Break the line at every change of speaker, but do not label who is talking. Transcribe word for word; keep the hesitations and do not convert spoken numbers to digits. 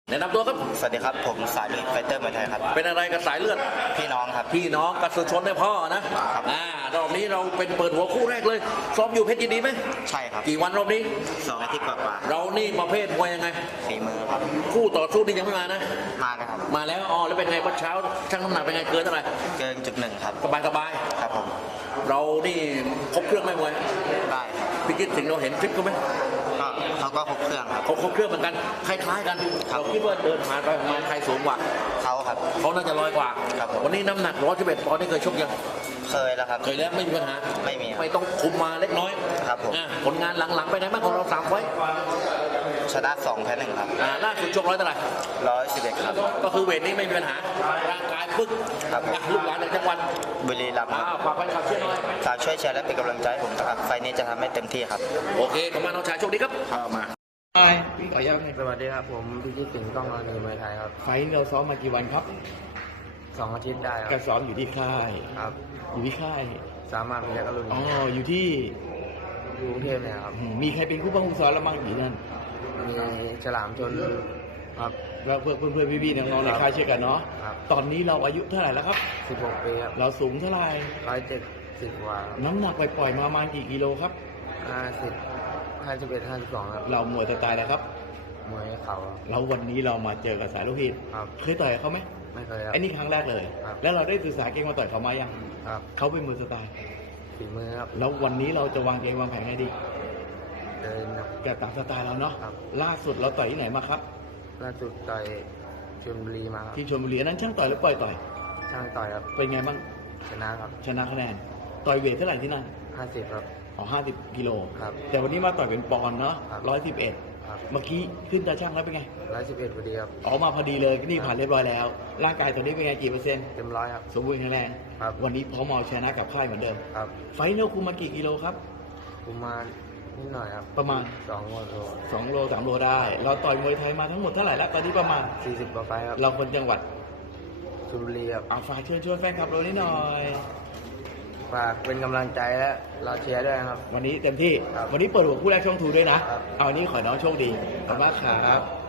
แนะนำตัวครับ
สวัสดีครับผมสายเลือดไฟเตอร์เมืองไทยครับ
เป็นอะไรกับสายเลือด
พี่น้องครับ
พี่น้องกับสุชนได้พ่อนะครับอ่ารอบนี้เราเป็นเปิดหัวคู่แรกเลยซ้อมอยู่เพชรยินดีไหม
ใช่ครับ
กี่วันรอบนี้
สองอาทิตย์กว่า
ๆเรานี่ประเภทมวยยังไง
ฝีมือครับ
คู่ต่อสู้นี่ยังไม่มานะ
มาแล้วครับ
มาแล้วอ๋อแล้วเป็นไงวันเช้าชั่งน้ำหนักเป็นไงเกินเท่าไหร่
เกินจุดหนึ่งครับ
สบายสบาย
ครับผม
เรานี่ครบเครื่องไหมมวย
ได้ครับ
พี่คิดถึงเราเห็นคลิปเขาไหม
ก็เขาก็ครบเครื่องครับ
เขาครบเครื่องเหมือนกันคล้ายๆกันเราคิดว่าเดินผ่านไปประมาณใครสูงกว่า
เขาครับ
เขาน่าจะลอยกว่า
ครับ
วันนี้น้ำหนักร้อยสิบเอ็ดปอนด์นี่เคยชกยัง
เคยแล้วครับ
เคยแล้วไม่มีปัญหา
ไม่มี
ไม่ต้องคุมมาเล็กน้อย
ครับผม
ผลงานหลังๆไปไหนบ้างของเราสามไฟ
ชนะสองแพ้หนึ่งครับ
อ่าล่าสุดชกร้อยเท่าไหร่
ร้อยสิบเอ็ดครับ
ก็คือเวทนี้ไม่มีปัญหาร่างกายปึ๊ก
ครับ
ลูกหลานจากจังหวัด
บุรีรัมย์ครับ
ฝากแฟนคลับช่วยหน่อย
ฝากช่วยแชร์และเป็นกำลังใจให้ผมนะครับไฟนี้จะทำให้เต็มที่ครับ
โอเคขอบคุณน้องชายโชคดีครับมา
พี่ขออนุญาต
สวัสดีครับผมพิชิตสิงห์กล้องเราในเมืองไทยครับ
ไฟท์เราซ้อมมากี่วันครับ
สองอาทิตย์ได้ครับ
การซ้อมอยู่ที่ค่าย
ครับ
อยู่ที่ค่าย
สามารถมีแรงกระลุน
อ๋ออยู่ที่
กรุงเทพเนี่ยครับ
มีใครเป็นคู่บ้างคู่ซ้อมแล้วบ้างอยู่นั่น
มีฉลามชนครับ
แล้วเพื่อนเพื่อนพี่ๆน้องๆในค่ายเช่นกันเนาะตอนนี้เราอายุเท่าไหร่แล้วครับ
สิบหกปีครับ
เราสูงเท่าไหร่
ร้อยเจ็ดสิบกว่า
น้ำหนักปล่อยๆมาประมาณกี่กิโลครับ
ห้าสิบห้าสิบเอ็ดห้าสิบสองครับ
เรามวยสไตล์อะไรครับ
มวยเข่า
แล้ววันนี้เรามาเจอกับสายลูกหินเคยต่อยเขาไหม
ไม่เคยครับ
ไอ้นี่ครั้งแรกเลยแล้วเราได้ศึกษาเกมมาต่อยเขามายัง
ครับ
เขาเป็นมือสไตล์
ฝีมือครับ
แล้ววันนี้เราจะวางเกมวางแผนให้ดี
เดินครับ
แกตามสไตล์เราเนาะล่าสุดเราต่อยที่ไหนมาครับ
ล่าสุดต่อยชลบุรีมา
ที่ชลบุรีนั้นช่างต่อยหรือปล่อยต่อย
ช่างต่อยครับ
เป็นไงบ้าง
ชนะครับ
ชนะคะแนนต่อยเวทเท่าไหร่ที่นั่น
ห้าสิบครับ
อ๋อห้าสิบกิโล
ครับ
แต่วันนี้มาต่อยเป็นปอนด์เนาะร้อยสิบเอ็ดเมื่อกี้ขึ้นตาช่างแล้วเป็นไง
ร้อยสิบเอ็ดพอดีครับ
ออกมาพอดีเลยนี่ผ่านเรียบร้อยแล้วร่างกายตอนนี้เป็นไงกี่เปอร์เซ็นต์
เต็มร้อยครับ
สมบูรณ์แข็งแรง
ครับ
วันนี้พร้อมเอาชนะกับค่ายเหมือนเดิม
ครับ
ไฟเนลคุมมากี่กิโลครับ
คุมมานิดหน่อยครับ
ประมาณ
สองโล
สองโลสามโลได้เราต่อยมวยไทยมาทั้งหมดเท่าไหร่แล้วตอนนี้ประมาณ
สี่สิบกว่าไฟครับ
เราคนจังหวัด
ชลบุรีครับ
ฝากเชิญชวนแฟนคลับเรานิดหน่อย
ฝากเป็นกำลังใจและเราเชียร์ด้วยครับ
วันนี้เต็มที่วันนี้เปิดหัวคู่แรกช่องทูด้วยนะเอานี้ขอน้องโชคดีขอบคุณมากครับ